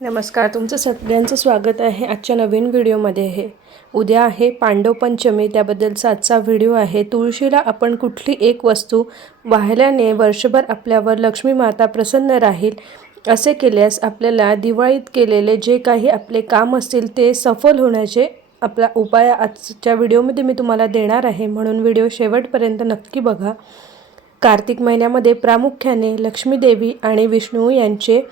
नमस्कार, तुमचं सगळ्यांचं स्वागत आहे आजच्या नवीन व्हिडिओमध्ये. उद्या आहे पांडव पंचमी, त्याबद्दलचा आजचा व्हिडिओ आहे. तुळशीला आपण कुठली एक वस्तू वाहिल्याने वर्षभर आपल्यावर लक्ष्मी माता प्रसन्न राहील. असे केल्यास आपल्याला दिवाळीत केलेले जे काही आपले काम असतील ते सफल होण्याचे आपला उपाय आजच्या व्हिडिओमध्ये मी तुम्हाला देणार आहे, म्हणून व्हिडिओ शेवटपर्यंत नक्की बघा. कार्तिक महिन्यामध्ये प्रामुख्याने लक्ष्मी देवी आणि विष्णू यांचे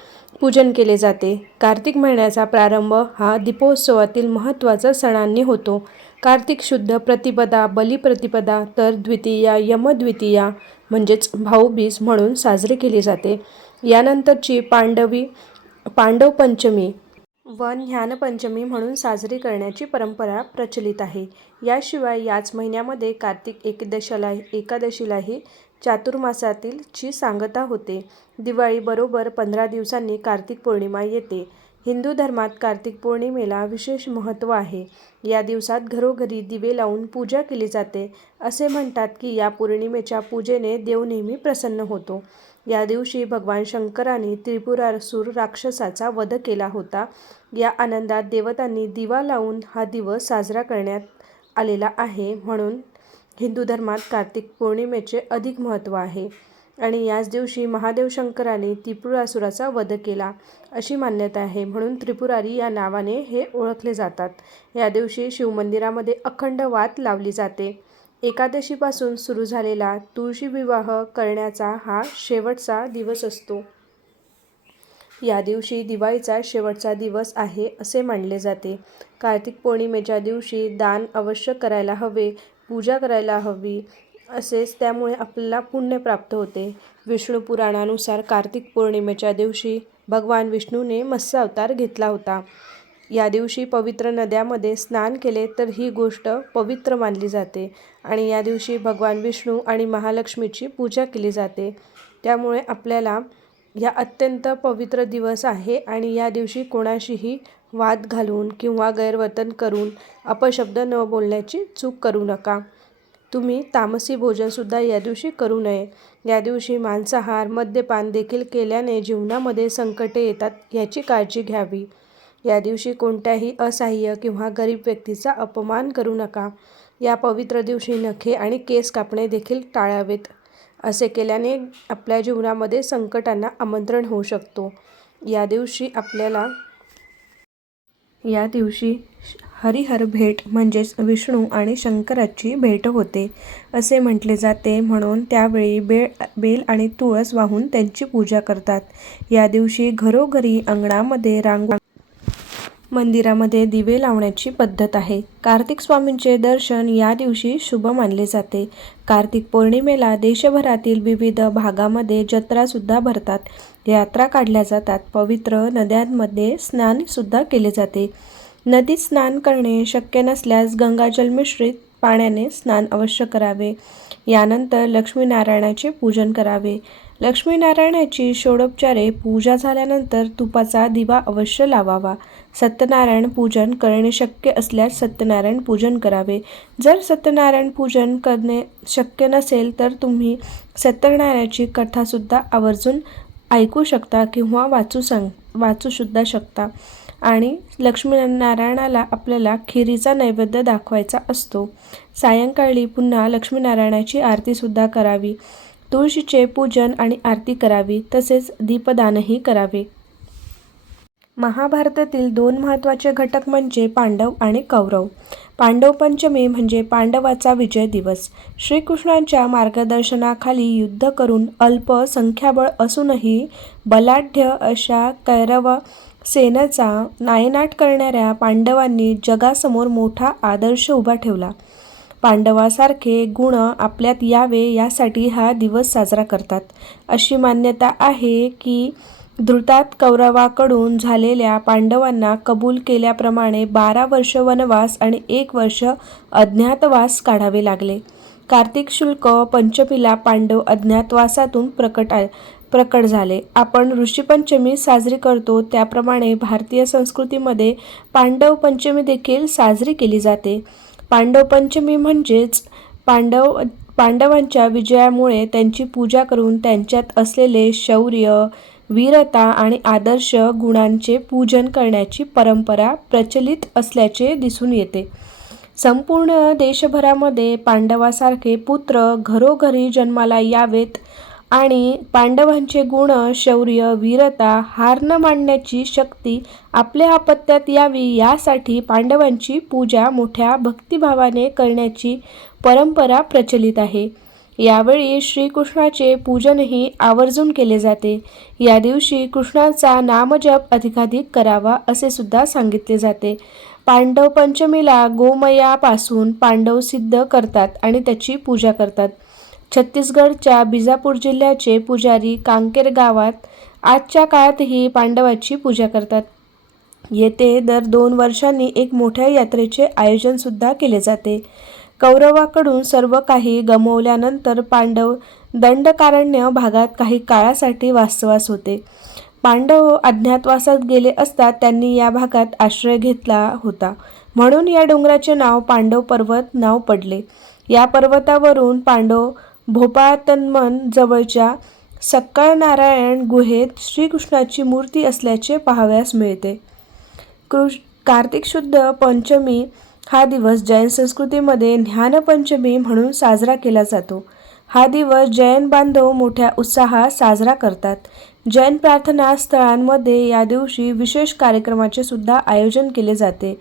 पूजन केले जाते. कार्तिक महिन्याचा प्रारंभ हा दीपोत्सवातील महत्त्वाचा सणांनी होतो. कार्तिक शुद्ध प्रतिपदा, बलिप्रतिपदा तर द्वितीया यमद्वितीया म्हणजेच भाऊबीज म्हणून साजरी केली जाते. यानंतरची पांडव पंचमी व ज्ञानपंचमी म्हणून साजरी करण्याची परंपरा प्रचलित आहे. याशिवाय याच महिन्यामध्ये कार्तिक एकादशीलाही चातुर्मासातील ची सांगता होते. दिवाळी बरोबर 15 दिवसांनी कार्तिक पौर्णिमा येते. हिंदू धर्मात कार्तिक पौर्णिमेला विशेष महत्त्व आहे. या दिवसात घरोघरी दिवे लावून पूजा केली जाते. असे म्हणतात की या पौर्णिमेच्या पूजेने देव नेहमी प्रसन्न होतो. या दिवशी भगवान शंकरांनी त्रिपुरासुर राक्षसाचा वध केला होता. या आनंदात देवतांनी दिवा लावून हा दिवस साजरा करण्यात आलेला आहे. म्हणून हिंदू धर्मात कार्तिक पौर्णिमेचे अधिक महत्त्व आहे आणि याच दिवशी महादेव शंकराने त्रिपुरासुराचा वध केला अशी मान्यता आहे. म्हणून त्रिपुरारी या नावाने हे ओळखले जातात. या दिवशी शिवमंदिरामध्ये अखंड वात लावली जाते. एकादशीपासून सुरू झालेला तुळशी विवाह करण्याचा हा शेवटचा दिवस असतो. या दिवशी दिवाळीचा शेवटचा दिवस आहे असे मानले जाते. कार्तिक पौर्णिमेच्या दिवशी दान अवश्य करायला हवे, पूजा करायला हवी, असेच त्यामुळे आपल्याला पुण्य प्राप्त होते. विष्णू पुराणानुसार कार्तिक पौर्णिमेच्या दिवशी भगवान विष्णूने मत्स्य अवतार घेतला होता. या दिवशी पवित्र नद्यामध्ये स्नान केले तर ही गोष्ट पवित्र मानली जाते आणि या दिवशी भगवान विष्णू आणि महालक्ष्मीची पूजा केली जाते. त्यामुळे आपल्याला या अत्यंत पवित्र दिवस आहे आणि या दिवशी कोणाशीही वाद घालून किंवा गैरवर्तन करून अपशब्द न बोलण्याची चूक करू नका. तुम्ही तामसी भोजनसुद्धा या दिवशी करू नये. या दिवशी मांसाहार, मद्यपान देखील केल्याने जीवनामध्ये संकटे येतात, याची काळजी घ्यावी. या दिवशी कोणत्याही असहाय्य किंवा गरीब व्यक्तीचा अपमान करू नका. या पवित्र दिवशी नखे आणि केस कापणे देखील टाळावेत. असे केल्याने आपल्या जीवनामध्ये संकटांना आमंत्रण होऊ शकतो. या दिवशी हरिहर भेट म्हणजेच विष्णू आणि शंकराची भेट होते असे म्हटले जाते. म्हणून त्यावेळी बेल आणि तुळस वाहून त्यांची पूजा करतात. या दिवशी घरोघरी अंगणामध्ये मंदिरामध्ये दिवे लावण्याची पद्धत आहे. कार्तिक स्वामींचे दर्शन या दिवशी शुभ मानले जाते. कार्तिक पौर्णिमेला देशभरातील विविध भागामध्ये जत्रासुद्धा भरतात, यात्रा काढल्या जातात. पवित्र नद्यांमध्ये स्नानसुद्धा केले जाते. नदीत स्नान करणे शक्य नसल्यास गंगाजल मिश्रित पाण्याने स्नान अवश्य करावे. यानंतर लक्ष्मीनारायणाचे पूजन करावे. लक्ष्मीनारायणाची षोडोपचारे पूजा झाल्यानंतर तुपाचा दिवा अवश्य लावावा. सत्यनारायण पूजन करणे शक्य असल्यास सत्यनारायण पूजन करावे. जर सत्यनारायण पूजन करणे शक्य नसेल तर तुम्ही सत्यनारायणाची कथासुद्धा आवर्जून ऐकू शकता किंवा वाचूसुद्धा शकता. आणि लक्ष्मीनारायणाला आपल्याला खिरीचा नैवेद्य दाखवायचा असतो. सायंकाळी पुन्हा लक्ष्मीनारायणाची आरतीसुद्धा करावी. तुळशीचे पूजन आणि आरती करावी, तसेच दीपदानही करावे. महाभारतातील 2 महत्त्वाचे घटक म्हणजे पांडव आणि कौरव. पांडव पंचमी म्हणजे पांडवाचा विजय दिवस. श्रीकृष्णांच्या मार्गदर्शनाखाली युद्ध करून अल्प संख्याबळ असूनही बलाढ्य अशा कौरव सेनेचा नायनाट करणाऱ्या पांडवांनी जगासमोर मोठा आदर्श उभा ठेवला. पांडवासारखे गुण आपल्यात यावे यासाठी हा दिवस साजरा करतात. अशी मान्यता आहे की धृतात कौरवाकडून झालेल्या पांडवांना कबूल केल्याप्रमाणे 12 वर्ष वनवास आणि 1 वर्ष अज्ञातवास काढावे लागले. कार्तिक शुक्ल पंचमीला पांडव अज्ञातवासातून प्रकट झाले. आपण ऋषीपंचमी साजरी करतो त्याप्रमाणे भारतीय संस्कृतीमध्ये पांडव पंचमी देखील साजरी केली जाते. पांडव पंचमी म्हणजेच पांडवांच्या विजयामुळे त्यांची पूजा करून त्यांच्यात असलेले शौर्य, वीरता आणि आदर्श गुणांचे पूजन करण्याची परंपरा प्रचलित असल्याचे दिसून येते. संपूर्ण देशभरामध्ये पांडवासारखे पुत्र घरोघरी जन्माला यावेत आणि पांडवांचे गुण, शौर्य, वीरता, हार न मानण्याची शक्ती आपल्या अपत्यात यावी यासाठी पांडवांची पूजा मोठ्या भक्तिभावाने करण्याची परंपरा प्रचलित आहे. यावेळी श्रीकृष्णाचे पूजनही आवर्जून केले जाते. या दिवशी कृष्णाचा नामजप अधिकाधिक करावा असे सुद्धा सांगितले जाते. पांडव पंचमीला गोमयापासून पांडव सिद्ध करतात आणि त्याची पूजा करतात. छत्तीसगडच्या बिजापूर जिल्ह्याचे पुजारी कांकेर गावात आजच्या काळातही पांडवाची पूजा करतात. येथे दर 2 वर्षांनी एक मोठ्या यात्रेचे आयोजन सुद्धा केले जाते. कौरवाकडून सर्व काही गमावल्यानंतर पांडव दंडकारण्य भागात काही काळासाठी वास्तव्यास होते. पांडव अज्ञातवासात गेले असता त्यांनी या भागात आश्रय घेतला होता, म्हणून या डोंगराचे नाव पांडव पर्वत नाव पडले. या पर्वतावरून पांडव भोपाळतनमन जवळच्या सक्कळनारायण गुहेत श्रीकृष्णाची मूर्ती असल्याचे पाहावयास मिळते. कार्तिक शुद्ध पंचमी हा दिवस जैन संस्कृतीमध्ये ज्ञानपंचमी म्हणून साजरा केला जातो. हा दिवस जैन बांधव मोठ्या उत्साहात साजरा करतात. जैन प्रार्थना स्थळांमध्ये या दिवशी विशेष कार्यक्रमाचे सुद्धा आयोजन केले जाते.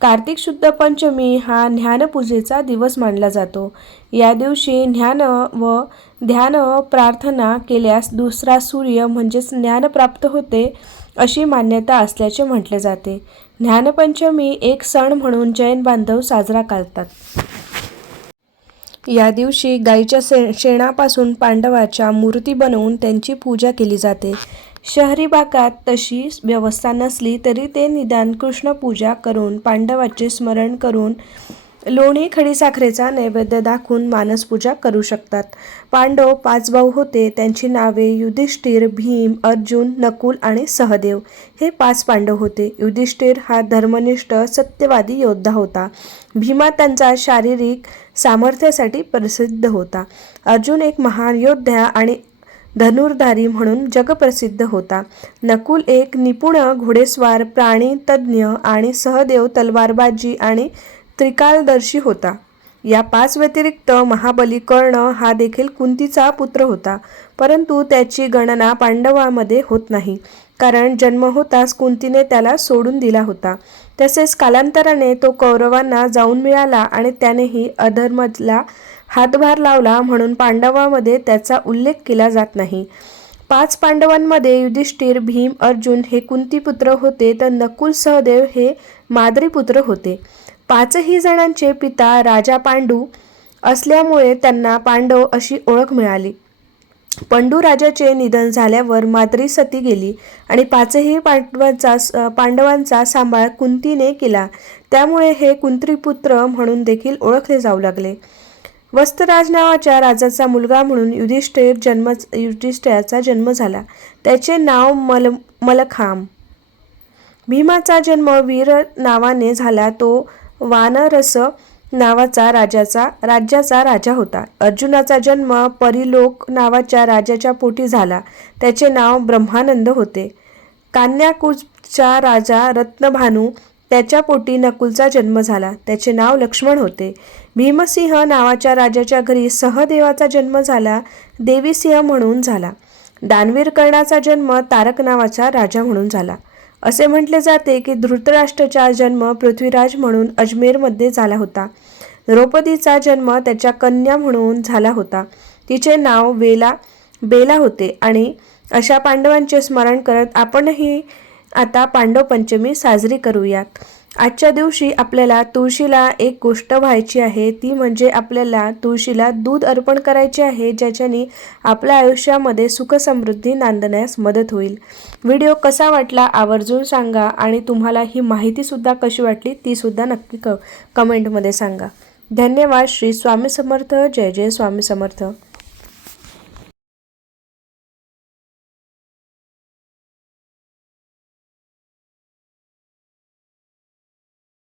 कार्तिक शुद्ध पंचमी हा ज्ञानपूजेचा दिवस मानला जातो. या दिवशी ज्ञान व ध्यान प्रार्थना केल्यास दुसरा सूर्य म्हणजेच ज्ञान प्राप्त होते अशी मान्यता असल्याचे म्हटले जाते. ज्ञानपंचमी एक सण म्हणून जैन बांधव साजरा करतात. या दिवशी गायीच्या शेणापासून पांडवाच्या मूर्ती बनवून त्यांची पूजा केली जाते. शहरी भागात तशी व्यवस्था नसली तरी ते निदान कृष्णपूजा करून पांडवाचे स्मरण करून लोणी खडीसाखरेचा नैवेद्य दाखवून मानसपूजा करू शकतात. पांडव 5 भाऊ होते. त्यांची नावे युधिष्ठिर, भीम, अर्जुन, नकुल आणि सहदेव हे 5 पांडव होते. युधिष्ठिर हा धर्मनिष्ठ सत्यवादी योद्धा होता. भीमा त्यांचा शारीरिक सामर्थ्यासाठी प्रसिद्ध होता. अर्जुन एक महान योद्धा आणि धनुर्धारी म्हणून जगप्रसिद्ध होता. नकुल एक निपुण घोडेस्वार, प्राणी तज्ज्ञ आणि सहदेव तलवारबाजी आणि त्रिकालदर्शी होता. या 5 व्यतिरिक्त महाबली कर्ण हा देखील कुंतीचा पुत्र होता, परंतु त्याची गणना पांडवांमध्ये होत नाही, कारण जन्म होताच कुंतीने त्याला सोडून दिला होता. तसेच कालांतराने तो कौरवांना जाऊन मिळाला आणि त्यानेही अधर्माला हातभार लावला, म्हणून पांडवांमध्ये त्याचा उल्लेख केला जात नाही. 5 पांडवांमध्ये युधिष्ठिर, भीम, अर्जुन हे कुंतीपुत्र होते, तर नकुल, सहदेव हे माद्रीपुत्र होते. 5ही जणांचे पिता राजा पांडू असल्यामुळे त्यांना पांडव अशी ओळख मिळाली. पंडू राजाचे निधन झाल्यावर माद्री सती गेली आणि 5ही पांडवांचा सांभाळ कुंतीने केला. त्यामुळे हे कुंतीपुत्र म्हणून देखील ओळखले जाऊ लागले. वस्तराज नावाच्या राजाचा मुलगा म्हणून युधिष्ठिराचा जन्म झाला. त्याचे नाव मलखांब. भीमाचा जन्म वीर नावाने झाला. तो वानरस नावाचा राज्याचा राजा होता. अर्जुनाचा जन्म परिलोक नावाच्या राजाच्या पोटी झाला. त्याचे नाव ब्रह्मानंद होते. कान्याकुब्जचा राजा रत्नभानू त्याच्या पोटी नकुलचा जन्म झाला. त्याचे नाव लक्ष्मण होते. भीमसिंह नावाच्या राजाच्या घरी सहदेवाचा जन्म झाला. देवीसिंह म्हणून झाला. दानवीर कर्णाचा जन्म तारक नावाचा राजा म्हणून झाला. असे म्हटले जाते की धृतराष्ट्राचा जन्म पृथ्वीराज म्हणून अजमेरमध्ये झाला होता. द्रौपदीचा जन्म त्याच्या कन्या म्हणून झाला होता. तिचे नाव बेला होते. आणि अशा पांडवांचे स्मरण करत आपणही आता पांडव पंचमी साजरी करूयात. आजच्या दिवशी आपल्याला तुळशीला एक गोष्ट व्हायची आहे, ती म्हणजे आपल्याला तुळशीला दूध अर्पण करायचे आहे, ज्याच्याने आपल्या आयुष्यामध्ये सुख समृद्धी नांदण्यास मदत होईल. व्हिडिओ कसा वाटला आवर्जून सांगा आणि तुम्हाला ही माहितीसुद्धा कशी वाटली तीसुद्धा नक्की कमेंटमध्ये सांगा. धन्यवाद. श्री स्वामी समर्थ. जय जय स्वामी समर्थ.